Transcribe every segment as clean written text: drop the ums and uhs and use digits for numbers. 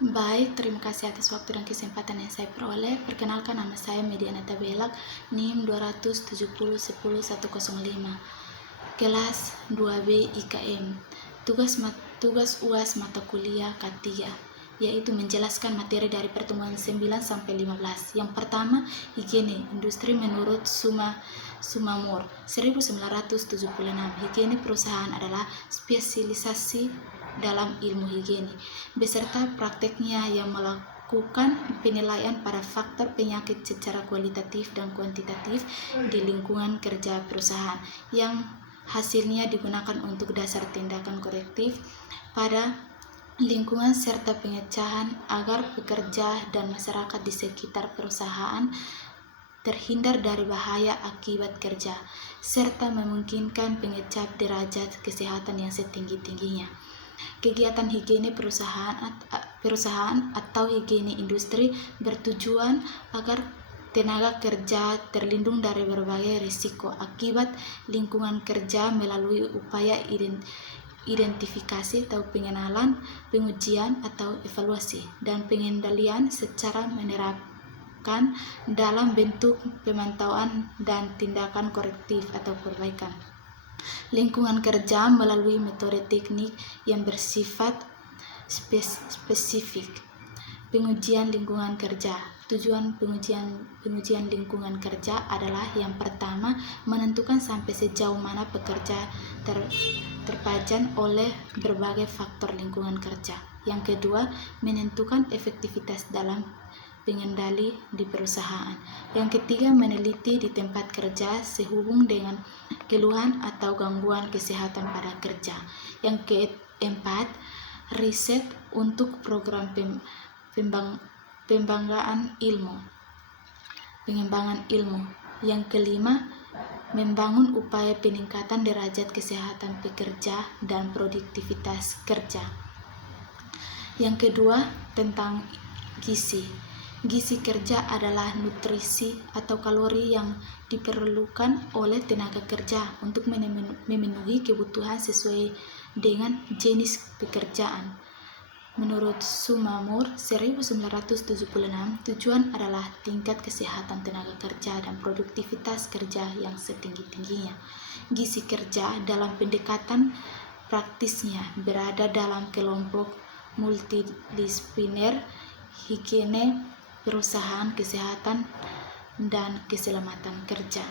Baik, terima kasih atas waktu dan kesempatan yang saya peroleh. Perkenalkan, nama saya Mediana Tabelak, NIM 270100105, kelas 2B IKM. Tugas UAS mata kuliah K3, yaitu menjelaskan materi dari pertemuan 9 sampai 15. Yang pertama, higiene industri menurut Sumamur 1976. Higiene perusahaan adalah spesialisasi dalam ilmu higiene beserta prakteknya yang melakukan penilaian pada faktor penyakit secara kualitatif dan kuantitatif di lingkungan kerja perusahaan, yang hasilnya digunakan untuk dasar tindakan korektif pada lingkungan serta pengecahan agar pekerja dan masyarakat di sekitar perusahaan terhindar dari bahaya akibat kerja, serta memungkinkan pengecap derajat kesehatan yang setinggi-tingginya. Kegiatan higiene perusahaan atau higiene industri bertujuan agar tenaga kerja terlindung dari berbagai risiko akibat lingkungan kerja melalui upaya identifikasi atau pengenalan, pengujian atau evaluasi, dan pengendalian secara menerapkan dalam bentuk pemantauan dan tindakan korektif atau perbaikan lingkungan kerja melalui metode teknik yang bersifat spesifik. Pengujian lingkungan kerja. Tujuan pengujian lingkungan kerja adalah yang pertama, menentukan sampai sejauh mana pekerja terpajan oleh berbagai faktor lingkungan kerja. Yang kedua, menentukan efektivitas dalam pengendali di perusahaan. Yang ketiga, meneliti di tempat kerja sehubung dengan keluhan atau gangguan kesehatan pada kerja. Yang keempat, riset untuk program pengembangan ilmu. Yang kelima, membangun upaya peningkatan derajat kesehatan pekerja dan produktivitas kerja. Yang kedua, tentang gizi. Gizi kerja adalah nutrisi atau kalori yang diperlukan oleh tenaga kerja untuk memenuhi kebutuhan sesuai dengan jenis pekerjaan. Menurut Sumamur 1976, tujuan adalah tingkat kesehatan tenaga kerja dan produktivitas kerja yang setinggi-tingginya. Gizi kerja dalam pendekatan praktisnya berada dalam kelompok multidisipliner higiene perusahaan, kesehatan, dan keselamatan kerja.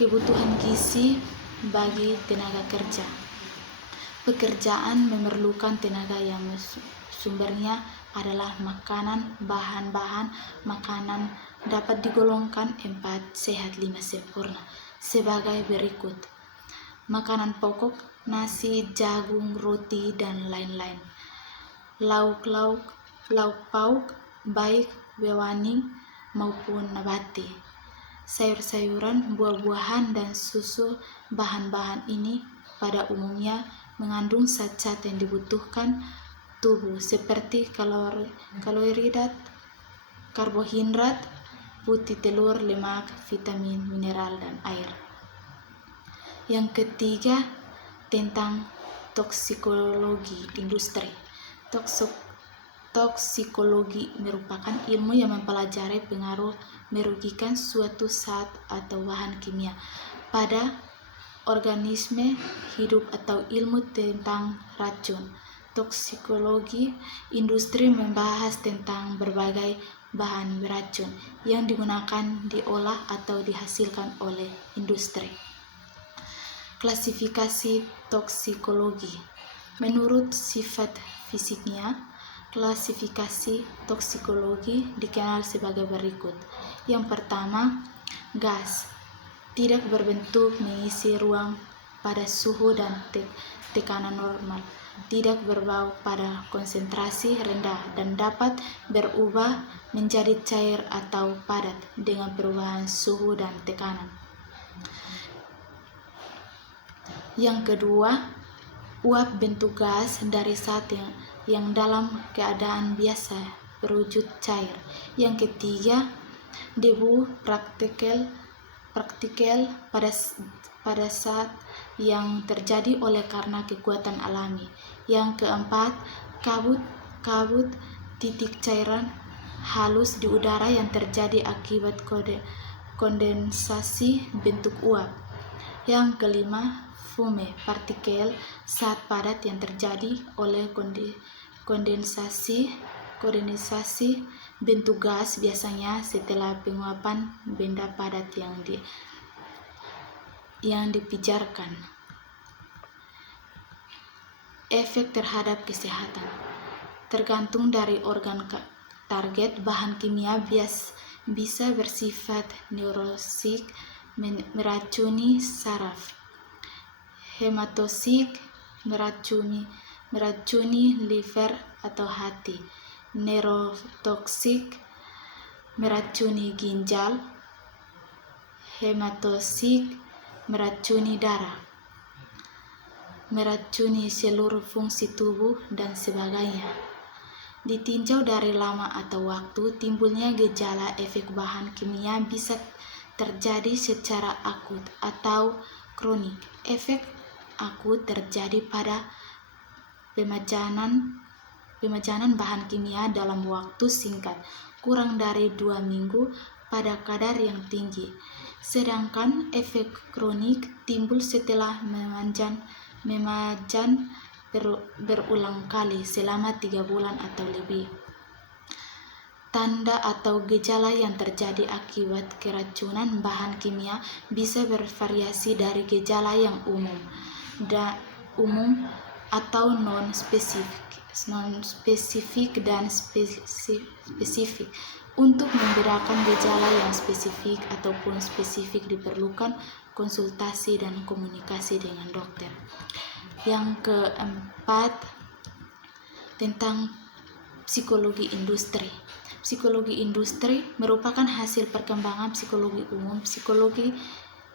Kebutuhan gizi bagi tenaga kerja. Pekerjaan memerlukan tenaga yang sumbernya adalah makanan. Bahan-bahan makanan dapat digolongkan 4 sehat 5 sempurna sebagai berikut: makanan pokok, nasi, jagung, roti, dan lain-lain. Lauk pauk, baik hewani maupun nabati, sayur-sayuran, buah-buahan, dan susu. Bahan-bahan ini pada umumnya mengandung zat-zat yang dibutuhkan tubuh seperti karbohidrat, putih telur, lemak, vitamin, mineral, dan air. Yang ketiga, tentang toksikologi industri. Toksikologi merupakan ilmu yang mempelajari pengaruh merugikan suatu zat atau bahan kimia pada organisme hidup atau ilmu tentang racun. Toksikologi industri membahas tentang berbagai bahan beracun yang digunakan diolah atau dihasilkan oleh industri. Klasifikasi toksikologi. Menurut sifat fisiknya, klasifikasi toksikologi dikenal sebagai berikut. Yang pertama, gas tidak berbentuk mengisi ruang pada suhu dan tekanan normal, tidak berbau pada konsentrasi rendah, dan dapat berubah menjadi cair atau padat dengan perubahan suhu dan tekanan. Yang kedua, uap bentuk gas dari zat yang dalam keadaan biasa berwujud cair. Yang ketiga, debu partikel pada zat yang terjadi oleh karena kekuatan alami. Yang keempat, kabut titik cairan halus di udara yang terjadi akibat kondensasi bentuk uap. Yang kelima, fume partikel zat padat yang terjadi oleh kondensasi bentuk gas, biasanya setelah penguapan benda padat yang dipijarkan. Efek terhadap kesehatan tergantung dari organ target. Bahan kimia bisa bersifat neurosik, meracuni saraf, hematosik, meracuni liver atau hati, neurotoksik, meracuni ginjal, hematosik, meracuni darah, meracuni seluruh fungsi tubuh, dan sebagainya. Ditinjau dari lama atau waktu, timbulnya gejala efek bahan kimia bisa terjadi secara akut atau kronik. Efek akut terjadi pada pemajanan bahan kimia dalam waktu singkat, kurang dari 2 minggu pada kadar yang tinggi. Sedangkan efek kronik timbul setelah memajan berulang kali selama 3 bulan atau lebih. Tanda atau gejala yang terjadi akibat keracunan bahan kimia bisa bervariasi dari gejala yang umum atau non-spesifik dan spesifik. Untuk membedakan gejala yang spesifik ataupun spesifik diperlukan konsultasi dan komunikasi dengan dokter. Yang keempat, tentang psikologi industri. Psikologi industri merupakan hasil perkembangan psikologi umum, psikologi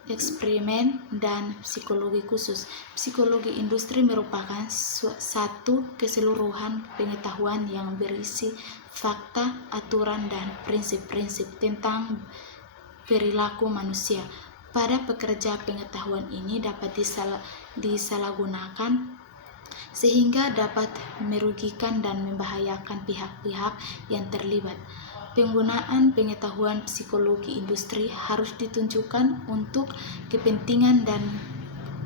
eksperimen, dan psikologi khusus. Psikologi industri merupakan satu keseluruhan pengetahuan yang berisi fakta, aturan, dan prinsip-prinsip tentang perilaku manusia. Pada pekerja, pengetahuan ini dapat disalahgunakan sehingga dapat merugikan dan membahayakan pihak-pihak yang terlibat. Penggunaan pengetahuan psikologi industri harus ditunjukkan untuk kepentingan dan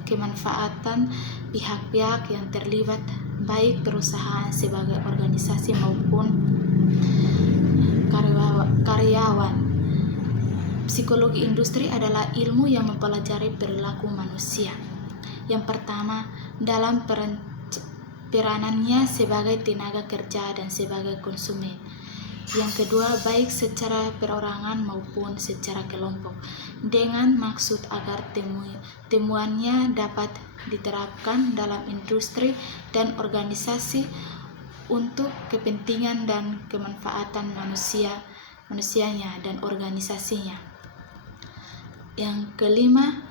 kemanfaatan pihak-pihak yang terlibat, baik perusahaan sebagai organisasi maupun karyawan. Psikologi industri adalah ilmu yang mempelajari perilaku manusia. Yang pertama, dalam peranannya sebagai tenaga kerja dan sebagai konsumen. Yang kedua, baik secara perorangan maupun secara kelompok, dengan maksud agar temuannya dapat diterapkan dalam industri dan organisasi untuk kepentingan dan kemanfaatan manusianya dan organisasinya. Yang kelima,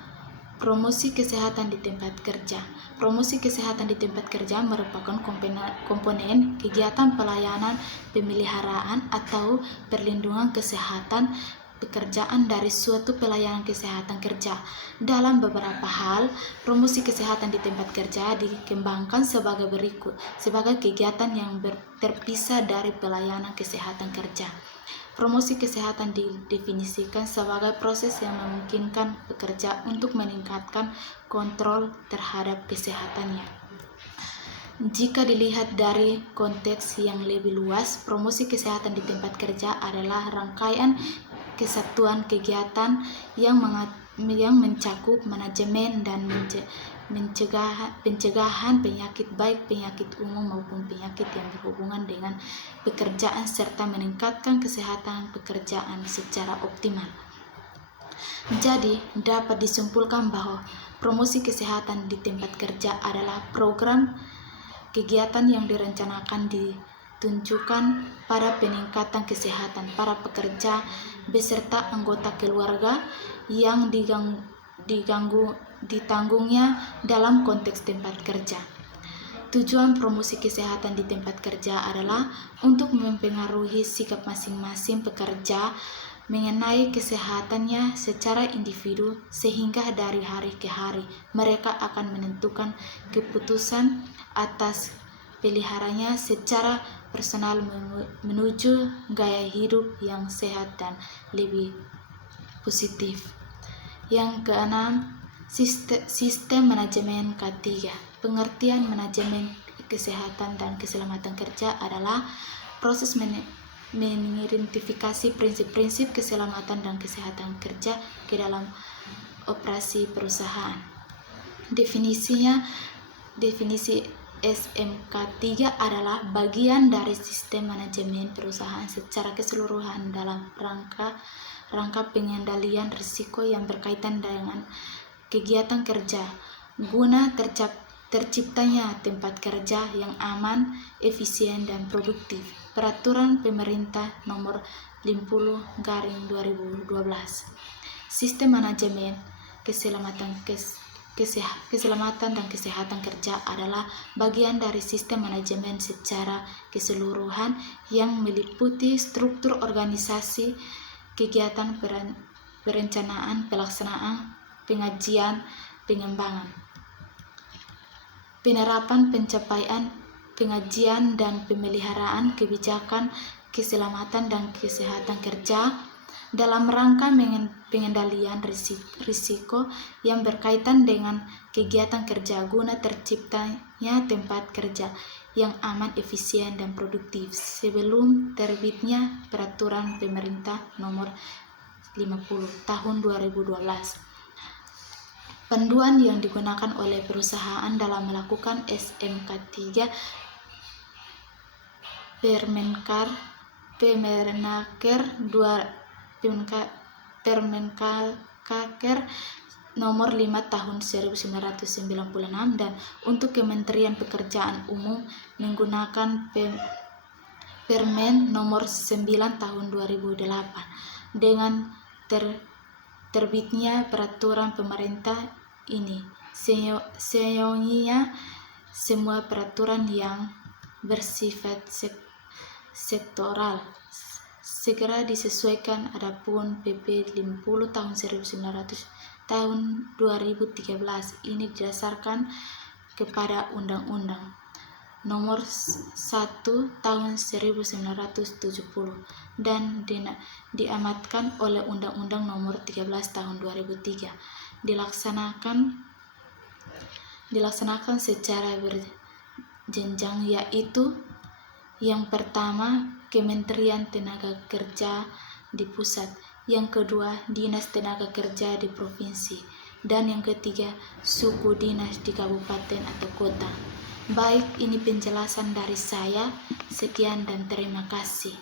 promosi kesehatan di tempat kerja. Promosi kesehatan di tempat kerja merupakan komponen kegiatan pelayanan pemeliharaan atau perlindungan kesehatan pekerjaan dari suatu pelayanan kesehatan kerja. Dalam beberapa hal, promosi kesehatan di tempat kerja dikembangkan sebagai berikut, sebagai kegiatan yang terpisah dari pelayanan kesehatan kerja. Promosi kesehatan didefinisikan sebagai proses yang memungkinkan pekerja untuk meningkatkan kontrol terhadap kesehatannya. Jika dilihat dari konteks yang lebih luas, promosi kesehatan di tempat kerja adalah rangkaian kesatuan kegiatan yang mencakup manajemen dan pencegahan penyakit, baik penyakit umum maupun penyakit yang berhubungan dengan pekerjaan, serta meningkatkan kesehatan pekerjaan secara optimal. Jadi, dapat disimpulkan bahwa promosi kesehatan di tempat kerja adalah program kegiatan yang direncanakan ditunjukkan pada peningkatan kesehatan para pekerja beserta anggota keluarga yang ditanggungnya dalam konteks tempat kerja. Tujuan promosi kesehatan di tempat kerja adalah untuk mempengaruhi sikap masing-masing pekerja mengenai kesehatannya secara individu, sehingga dari hari ke hari mereka akan menentukan keputusan atas peliharanya secara personal menuju gaya hidup yang sehat dan lebih positif. Yang keenam, sistem manajemen K3. Pengertian manajemen kesehatan dan keselamatan kerja adalah proses mengidentifikasi prinsip-prinsip keselamatan dan kesehatan kerja ke dalam operasi perusahaan. Definisi SMK3 adalah bagian dari sistem manajemen perusahaan secara keseluruhan dalam rangka pengendalian risiko yang berkaitan dengan kegiatan kerja, guna terciptanya tempat kerja yang aman, efisien, dan produktif. Peraturan Pemerintah Nomor 50/2012. Sistem manajemen keselamatan dan kesehatan kerja adalah bagian dari sistem manajemen secara keseluruhan yang meliputi struktur organisasi, kegiatan perencanaan, pelaksanaan, pengajian, pengembangan, penerapan, pencapaian, pengajian, dan pemeliharaan kebijakan keselamatan dan kesehatan kerja dalam rangka pengendalian risiko yang berkaitan dengan kegiatan kerja guna terciptanya tempat kerja yang aman, efisien, dan produktif sebelum terbitnya Peraturan Pemerintah Nomor 50 Tahun 2012. Panduan yang digunakan oleh perusahaan dalam melakukan SMK3 Permenaker Nomor 5 Tahun 1996 dan untuk Kementerian Pekerjaan Umum menggunakan Permen Nomor 9 Tahun 2008. Dengan terbitnya peraturan pemerintah ini, seyogianya semua peraturan yang bersifat sektoral segera disesuaikan. Adapun PP 50 tahun 2013 ini didasarkan kepada Undang-Undang Nomor 1 Tahun 1970 dan diamatkan oleh Undang-Undang Nomor 13 Tahun 2003. Dilaksanakan secara berjenjang, yaitu yang pertama Kementerian Tenaga Kerja di pusat, yang kedua Dinas Tenaga Kerja di provinsi, dan yang ketiga suku dinas di kabupaten atau kota. Baik, ini penjelasan dari saya. Sekian dan terima kasih.